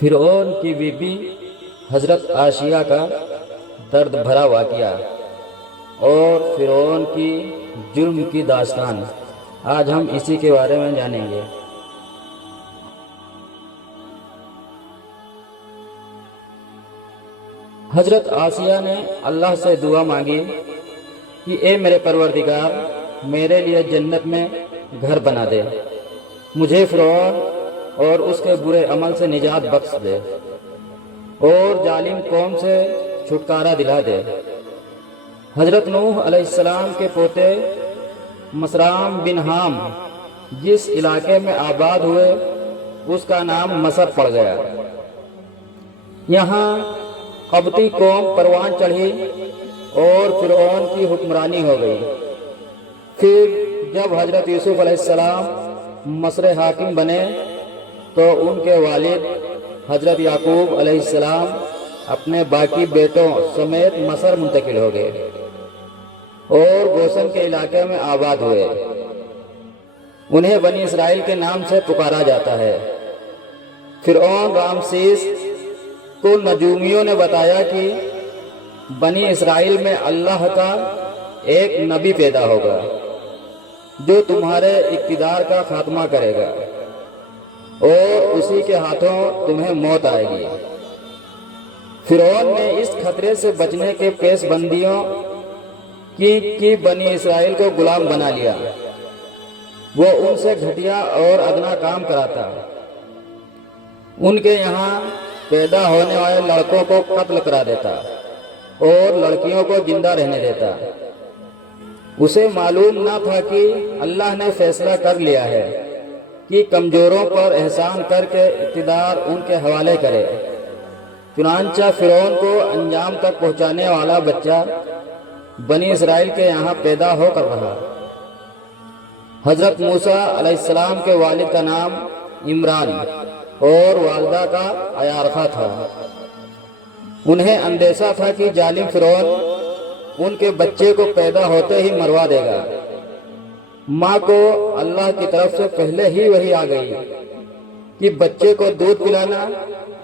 فرعون کی بیوی حضرت عائشہ کا درد بھرا واقعہ اور فرعون کی جرم کی داستان، آج ہم اسی کے بارے میں جانیں گے۔ حضرت عائشہ نے اللہ سے دعا مانگی کہ اے میرے پروردگار، میرے لیے جنت میں گھر بنا دے، مجھے فرعون اور اس کے برے عمل سے نجات بخش دے اور ظالم قوم سے چھٹکارا دلا دے۔ حضرت نوح علیہ السلام کے پوتے مسرام بن حام جس علاقے میں آباد ہوئے اس کا نام مصر پڑ گیا۔ یہاں قبطی قوم پروان چڑھی اور فرعون کی حکمرانی ہو گئی۔ پھر جب حضرت یوسف علیہ السلام مصر حاکم بنے تو ان کے والد حضرت یعقوب علیہ السلام اپنے باقی بیٹوں سمیت مصر منتقل ہو گئے اور گوشن کے علاقے میں آباد ہوئے۔ انہیں بنی اسرائیل کے نام سے پکارا جاتا ہے۔ فرعون رامسیس کو نجومیوں نے بتایا کہ بنی اسرائیل میں اللہ کا ایک نبی پیدا ہوگا جو تمہارے اقتدار کا خاتمہ کرے گا اور اسی کے ہاتھوں تمہیں موت آئے گی۔ فرعون نے اس خطرے سے بچنے کے پیش بندیوں کی بنی اسرائیل کو غلام بنا لیا۔ وہ ان سے گھٹیا اور ادنا کام کراتا، ان کے یہاں پیدا ہونے والے لڑکوں کو قتل کرا دیتا اور لڑکیوں کو زندہ رہنے دیتا۔ اسے معلوم نہ تھا کہ اللہ نے فیصلہ کر لیا ہے کہ کمزوروں پر احسان کر کے اقتدار ان کے حوالے کرے۔ چنانچہ فرعون کو انجام تک پہنچانے والا بچہ بنی اسرائیل کے یہاں پیدا ہو کر رہا۔ حضرت موسیٰ علیہ السلام کے والد کا نام عمران اور والدہ کا عیارخہ تھا۔ انہیں اندیشہ تھا کہ ظالم فرعون ان کے بچے کو پیدا ہوتے ہی مروا دے گا۔ ماں کو اللہ کی طرف سے پہلے ہی وحی آ گئی کہ بچے کو دودھ پلانا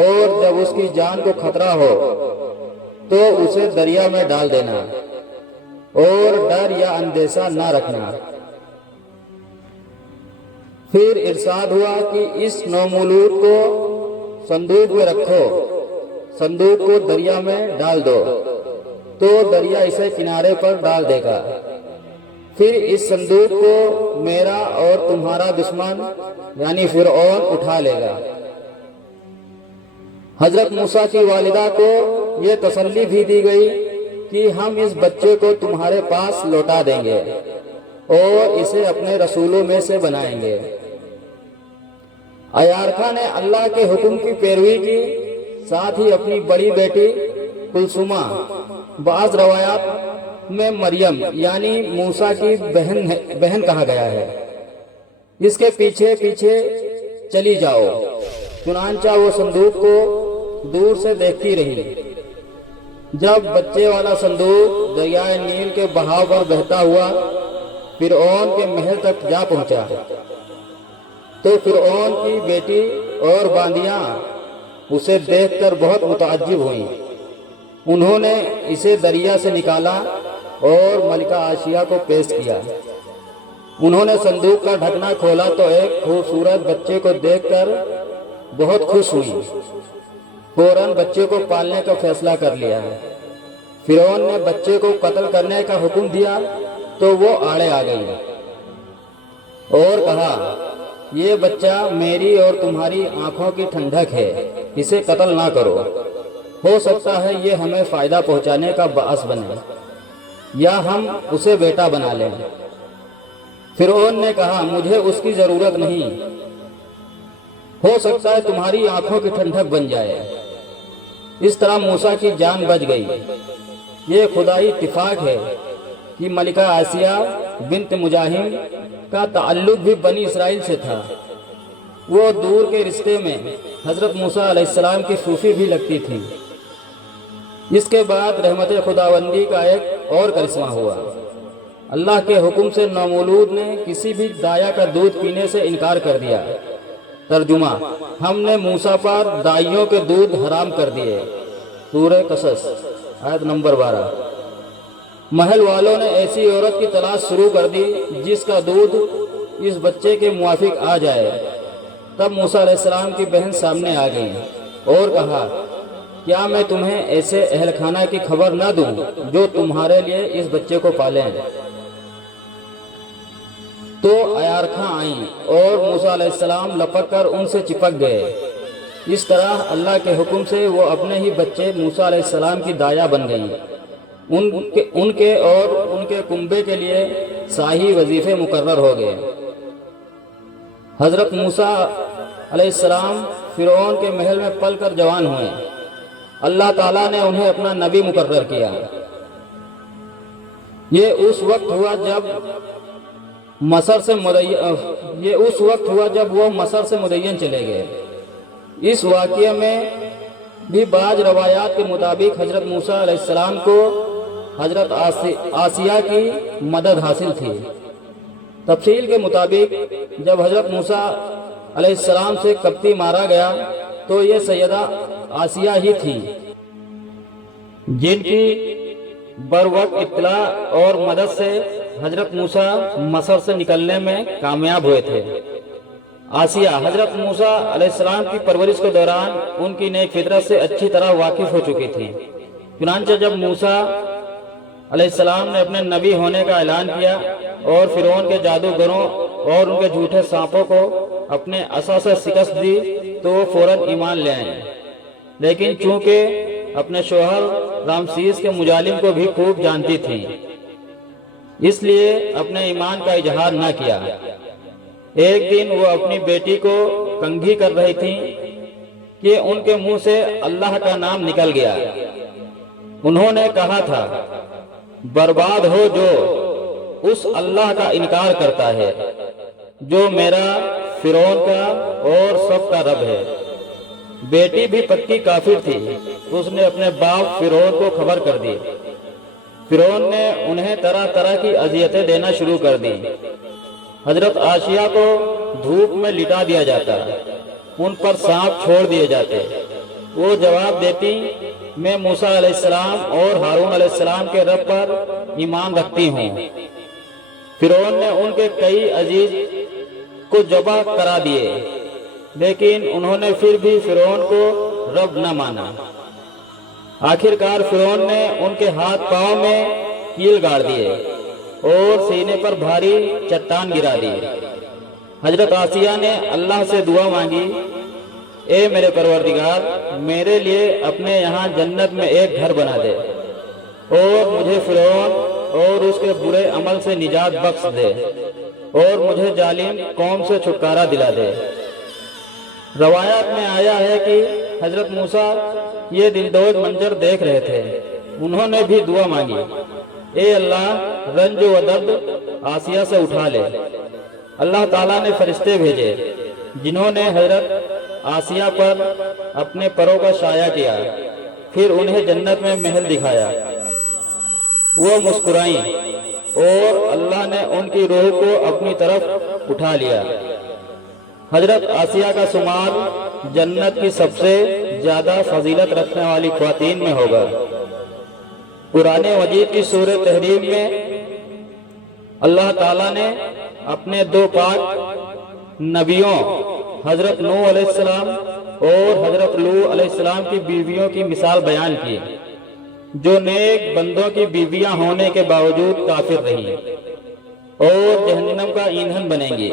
اور جب اس کی جان کو خطرہ ہو تو اسے دریا میں ڈال دینا اور ڈر یا اندیشہ نہ رکھنا۔ پھر ارشاد ہوا کہ اس نومولود کو صندوق میں رکھو، صندوق کو دریا میں ڈال دو تو دریا اسے کنارے پر ڈال دے گا۔ پھر اس صندوق کو میرا اور تمہارا دشمن یعنی فرعون اٹھا لے گا۔ حضرت موسیٰ کی والدہ کو یہ تسلی بھی دی گئی کہ ہم اس بچے کو تمہارے پاس لوٹا دیں گے اور اسے اپنے رسولوں میں سے بنائیں گے۔ عیارخہ نے اللہ کے حکم کی پیروی کی، ساتھ ہی اپنی بڑی بیٹی کلثومہ، بعض روایات میں مریم یعنی موسیٰ کی بہن کہا گیا ہے، اس کے پیچھے پیچھے چلی جاؤ۔ چنانچہ وہ صندوق کو دور سے دیکھتی رہی۔ جب بچے والا صندوق دریائے نیل کے بہاؤ پر بہتا ہوا فرعون کے محل تک جا پہنچا تو فرعون کی بیٹی اور باندیاں اسے دیکھ کر بہت متعجب ہوئیں۔ انہوں نے اسے دریا سے نکالا اور ملکہ عائشہ کو پیش کیا۔ انہوں نے صندوق کا ڈھکنا کھولا تو ایک خوبصورت بچے کو دیکھ کر بہت خوش ہوئی۔ فوراً بچے کو پالنے کا فیصلہ کر لیا۔ فرعون نے بچے کو قتل کرنے کا حکم دیا تو وہ آڑے آ گئی اور کہا، یہ بچہ میری اور تمہاری آنکھوں کی ٹھنڈک ہے، اسے قتل نہ کرو، ہو سکتا ہے یہ ہمیں فائدہ پہنچانے کا باعث بنے یا ہم اسے بیٹا بنا لیں۔ فرعون نے کہا، مجھے اس کی ضرورت نہیں، ہو سکتا ہے تمہاری آنکھوں کی ٹھنڈک بن جائے۔ اس طرح موسیٰ کی جان بچ گئی۔ یہ خدائی اتفاق ہے کہ ملکہ عائشہ بنت مزاحم کا تعلق بھی بنی اسرائیل سے تھا۔ وہ دور کے رشتے میں حضرت موسیٰ علیہ السلام کی پھوپھی بھی لگتی تھی۔ اس کے بعد رحمت خداوندی کا ایک اور کرشمہ ہوا۔ اللہ کے حکم سے نومولود نے کسی بھی دایا کا دودھ پینے سے انکار کر دیا ترجمہ: ہم نے موسیٰ پر دائیوں کے دودھ حرام کر دیے۔ سورہ قصص آیت نمبر 12۔ محل والوں نے ایسی عورت کی تلاش شروع کر دی جس کا دودھ اس بچے کے موافق آ جائے۔ تب موسیٰ علیہ السلام کی بہن سامنے آ گئی اور کہا، کیا میں تمہیں ایسے اہل خانہ کی خبر نہ دوں جو تمہارے لیے اس بچے کو پالیں؟ تو عیارخواں آئیں اور موسیٰ علیہ السلام لپک کر ان سے چپک گئے۔ اس طرح اللہ کے حکم سے وہ اپنے ہی بچے موسیٰ علیہ السلام کی دایا بن گئیں۔ ان کے اور ان کے کنبے کے لیے شاہی وظیفے مقرر ہو گئے۔ حضرت موسیٰ علیہ السلام فرعون کے محل میں پل کر جوان ہوئے۔ اللہ تعالیٰ نے انہیں اپنا نبی مقرر کیا۔ یہ اس وقت ہوا جب وہ مصر سے مدین چلے گئے۔ اس واقعے میں بھی بعض روایات کے مطابق حضرت موسیٰ علیہ السلام کو حضرت آسیہ کی مدد حاصل تھی۔ تفصیل کے مطابق جب حضرت موسیٰ علیہ السلام سے کبتی مارا گیا تو یہ سیدہ آسیہ ہی تھی جن کی بروقت اطلاع اور مدد سے حضرت موسیٰ مصر سے نکلنے میں کامیاب ہوئے تھے۔ آسیہ حضرت موسیٰ علیہ السلام کی پرورش کے دوران ان کی نیک فطرت سے اچھی طرح واقف ہو چکی تھی۔ چنانچہ جب موسیٰ علیہ السلام نے اپنے نبی ہونے کا اعلان کیا اور فرعون کے جادوگروں اور ان کے جھوٹے سانپوں کو اپنے عصا سے شکست دی تو وہ فوراً ایمان لے آئیں، لیکن چونکہ اپنے شوہر رامسیس کے مجالم کو بھی خوب جانتی تھی اس لیے اپنے ایمان کا اظہار نہ کیا۔ ایک دن وہ اپنی بیٹی کو کنگھی کر رہی تھیں کہ ان کے منہ سے اللہ کا نام نکل گیا۔ انہوں نے کہا تھا، برباد ہو جو اس اللہ کا انکار کرتا ہے جو میرا، فرعون کا اور سب کا رب ہے۔ بیٹی بھی پکی کافر تھی، اس نے اپنے باپ فرعون کو خبر کر دی۔ فرعون نے انہیں طرح طرح کی اذیتیں دینا شروع کر دی۔ حضرت آسیہ کو دھوپ میں لٹا دیا جاتا، ان پر سانپ چھوڑ دیے جاتے۔ وہ جواب دیتی، میں موسیٰ علیہ السلام اور ہارون علیہ السلام کے رب پر ایمان رکھتی ہوں۔ فرعون نے ان کے کئی عزیز کو ذبح کرا دیے، لیکن انہوں نے پھر بھی فرعون کو رب نہ مانا۔ آخرکار فرعون نے ان کے ہاتھ پاؤں میں کیل گاڑ دیے اور سینے پر بھاری چٹان گرا دی۔ حضرت آسیہ نے اللہ سے دعا مانگی، اے میرے پروردگار، میرے لیے اپنے یہاں جنت میں ایک گھر بنا دے اور مجھے فرعون اور اس کے برے عمل سے نجات بخش دے اور مجھے ظالم قوم سے چھٹکارا دلا دے۔ روایات میں آیا ہے کہ حضرت موسیٰ یہ دلدوز منظر دیکھ رہے تھے۔ انہوں نے بھی دعا مانگی، اے اللہ، رنج و درد آسیہ سے اٹھا لے۔ اللہ تعالیٰ نے فرشتے بھیجے جنہوں نے حضرت آسیہ پر اپنے پروں کا سایہ کیا، پھر انہیں جنت میں محل دکھایا۔ وہ مسکرائیں اور اللہ نے ان کی روح کو اپنی طرف اٹھا لیا۔ حضرت آسیہ کا شمار جنت کی سب سے زیادہ فضیلت رکھنے والی خواتین میں ہوگا۔ قرآن مجید کی سورہ تحریم میں اللہ تعالیٰ نے اپنے دو پاک نبیوں حضرت نوح علیہ السلام اور حضرت لوط علیہ السلام کی بیویوں کی مثال بیان کی، جو نیک بندوں کی بیویاں ہونے کے باوجود کافر رہی اور جہنم کا ایندھن بنیں گی۔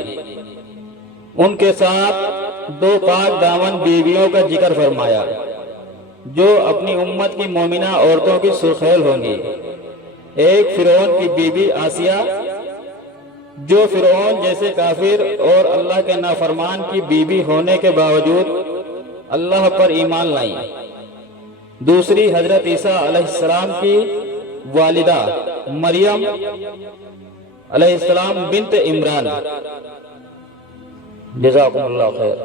ان کے ساتھ دو پاک دامن بیویوں کا ذکر فرمایا جو اپنی امت کی مومنہ عورتوں کی سرخیل ہوں گی۔ ایک فرعون کی بیوی آسیہ جو فرعون جیسے کافر اور اللہ کے نافرمان کی بیوی ہونے کے باوجود اللہ پر ایمان لائی۔ دوسری حضرت عیسیٰ علیہ السلام کی والدہ مریم علیہ السلام بنت عمران۔ جزاکم اللہ خیر۔